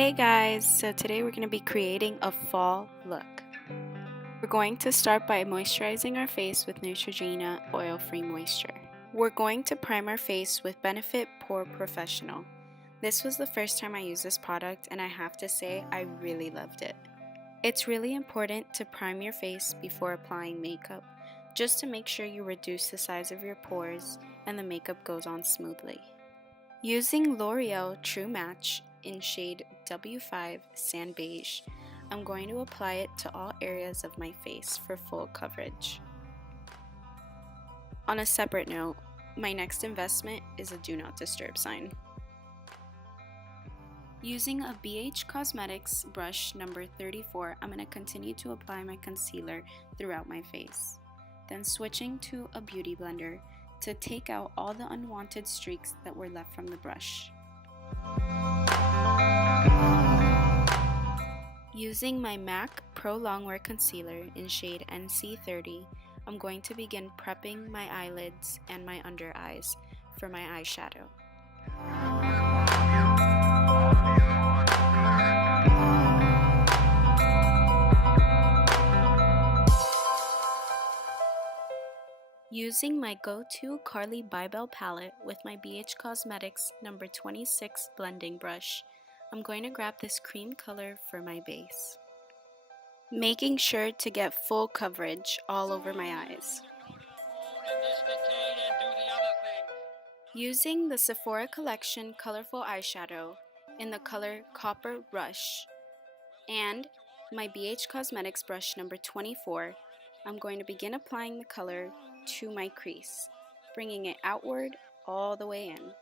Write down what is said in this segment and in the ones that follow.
Hey guys, so today we're going to be creating a fall look. We're going to start by moisturizing our face with Neutrogena oil-free moisture. We're going to prime our face with Benefit Pore Professional. This was the first time I used this product and I have to say I really loved it. It's really important to prime your face before applying makeup, just to make sure you reduce the size of your pores and the makeup goes on smoothly. Using L'Oreal True Match in shade W5 Sand Beige, I'm going to apply it to all areas of my face for full coverage. On a separate note, my next investment is a Do Not Disturb sign. Using a BH Cosmetics brush number 34, I'm going to continue to apply my concealer throughout my face. Then switching to a beauty blender to take out all the unwanted streaks that were left from the brush. Using my MAC Pro-longwear concealer in shade NC30, I'm going to begin prepping my eyelids and my under eyes for my eyeshadow. Using my go-to Carli Bybel palette with my BH Cosmetics number 26 blending brush, I'm going to grab this cream color for my base, making sure to get full coverage all over my eyes. Using the Sephora Collection Colorful Eyeshadow in the color Copper Rush and my BH Cosmetics brush number 24, I'm going to begin applying the color to my crease, bringing it outward all the way in.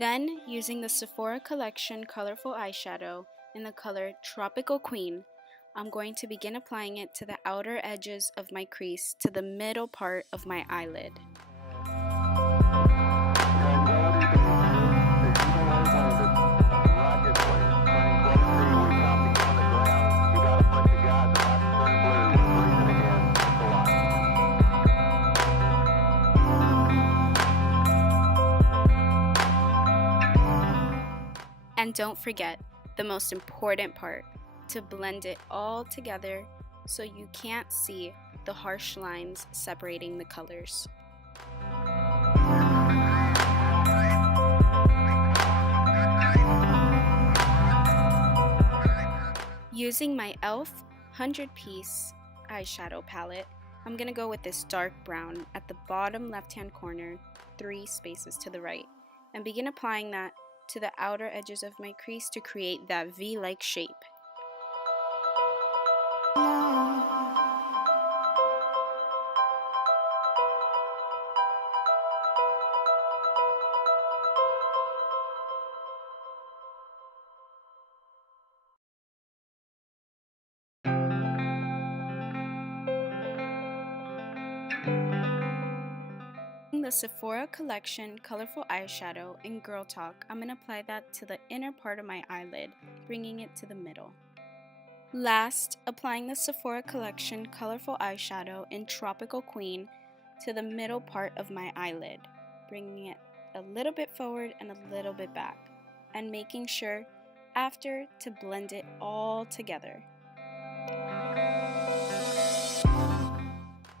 Then, using the Sephora Collection Colorful Eyeshadow in the color Tropical Queen, I'm going to begin applying it to the outer edges of my crease to the middle part of my eyelid. And don't forget the most important part, to blend it all together so you can't see the harsh lines separating the colors. Using my e.l.f. 100-piece eyeshadow palette, I'm going to go with this dark brown at the bottom left-hand corner, 3 spaces to the right, and begin applying that to the outer edges of my crease to create that V-like shape. The Sephora Collection Colorful Eyeshadow in Girl Talk, I'm going to apply that to the inner part of my eyelid, bringing it to the middle. Last, applying the Sephora Collection Colorful Eyeshadow in Tropical Queen to the middle part of my eyelid, bringing it a little bit forward and a little bit back, and making sure after to blend it all together.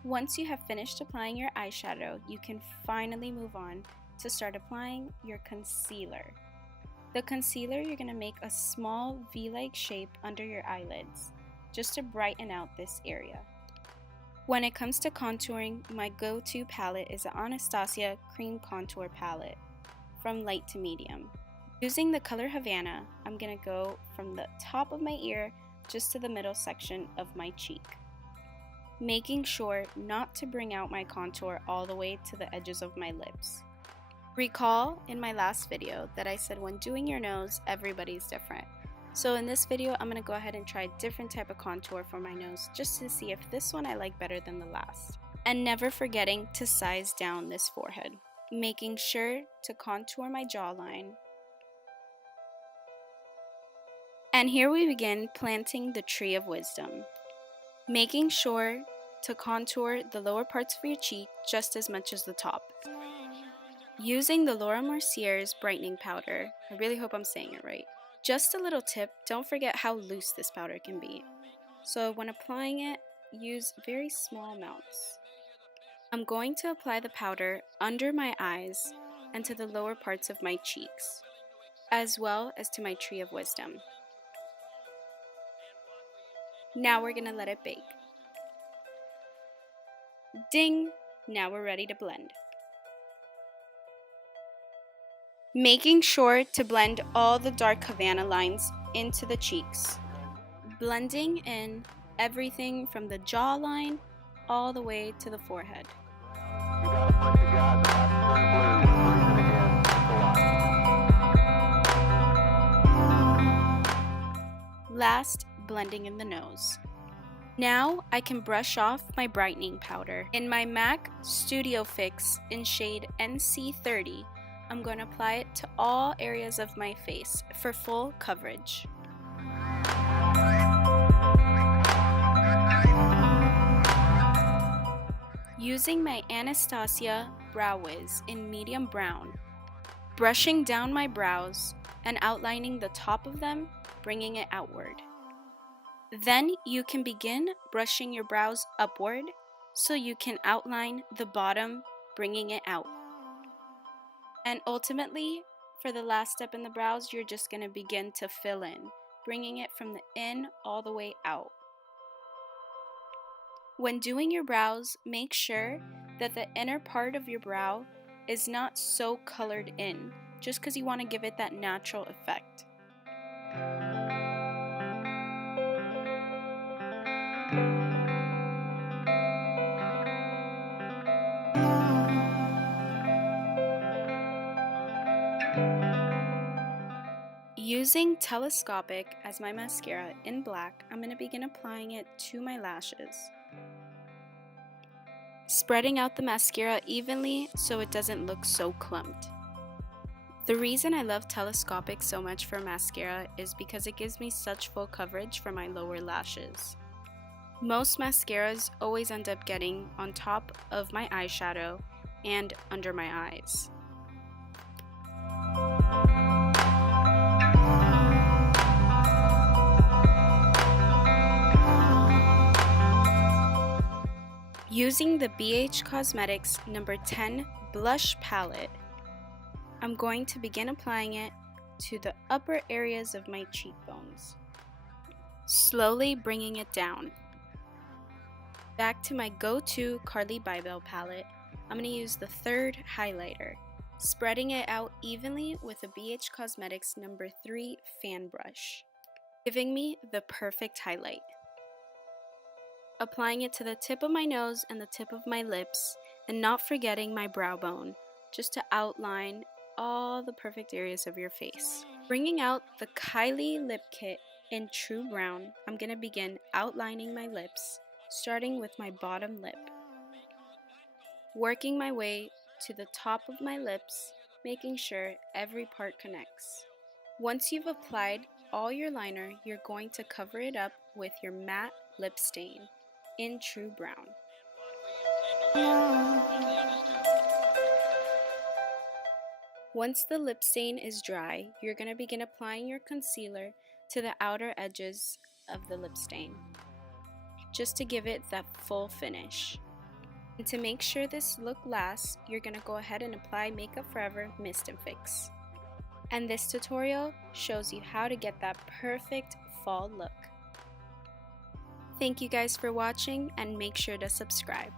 Once you have finished applying your eyeshadow, you can finally move on to start applying your concealer. The concealer, you're going to make a small V-like shape under your eyelids, just to brighten out this area. When it comes to contouring, my go-to palette is the Anastasia Cream Contour Palette from light to medium. Using the color Havana, I'm going to go from the top of my ear just to the middle section of my cheek, making sure not to bring out my contour all the way to the edges of my lips. Recall in my last video that I said when doing your nose, everybody's different. So in this video, I'm going to go ahead and try a different type of contour for my nose just to see if this one I like better than the last. And never forgetting to size down this forehead, making sure to contour my jawline. And here we begin planting the tree of wisdom, making sure to contour the lower parts of your cheek just as much as the top. Using the Laura Mercier's brightening powder, I really hope I'm saying it right. Just a little tip, don't forget how loose this powder can be. So when applying it, use very small amounts. I'm going to apply the powder under my eyes and to the lower parts of my cheeks, as well as to my tree of wisdom. Now we're going to let it bake. Ding! Now we're ready to blend. Making sure to blend all the dark Havana lines into the cheeks. Blending in everything from the jawline all the way to the forehead. Last, blending in the nose. Now I can brush off my brightening powder. In my MAC Studio Fix in shade NC30, I'm going to apply it to all areas of my face for full coverage. Using my Anastasia Brow Wiz in medium brown, brushing down my brows and outlining the top of them, bringing it outward. Then you can begin brushing your brows upward so you can outline the bottom, bringing it out. And ultimately, for the last step in the brows, you're just going to begin to fill in, bringing it from the in all the way out. When doing your brows, make sure that the inner part of your brow is not so colored in, just because you want to give it that natural effect. Using Telescopic as my mascara in black, I'm going to begin applying it to my lashes. Spreading out the mascara evenly so it doesn't look so clumped. The reason I love Telescopic so much for mascara is because it gives me such full coverage for my lower lashes. Most mascaras always end up getting on top of my eyeshadow and under my eyes. Using the BH Cosmetics number 10 blush palette, I'm going to begin applying it to the upper areas of my cheekbones, slowly bringing it down. Back to my go-to Carli bybel palette, I'm going to use the third highlighter, spreading it out evenly with a BH Cosmetics number 3 fan brush, giving me the perfect highlight. Applying it to the tip of my nose and the tip of my lips, and not forgetting my brow bone, just to outline all the perfect areas of your face. Bringing out the Kylie lip kit in true brown, I'm going to begin outlining my lips, starting with my bottom lip. Working my way to the top of my lips, making sure every part connects. Once you've applied all your liner, you're going to cover it up with your matte lip stain in true brown. Once the lip stain is dry, you're going to begin applying your concealer to the outer edges of the lip stain, just to give it that full finish. And to make sure this look lasts, you're going to go ahead and apply Makeup Forever Mist and Fix. And this tutorial shows you how to get that perfect fall look. Thank you guys for watching, and make sure to subscribe.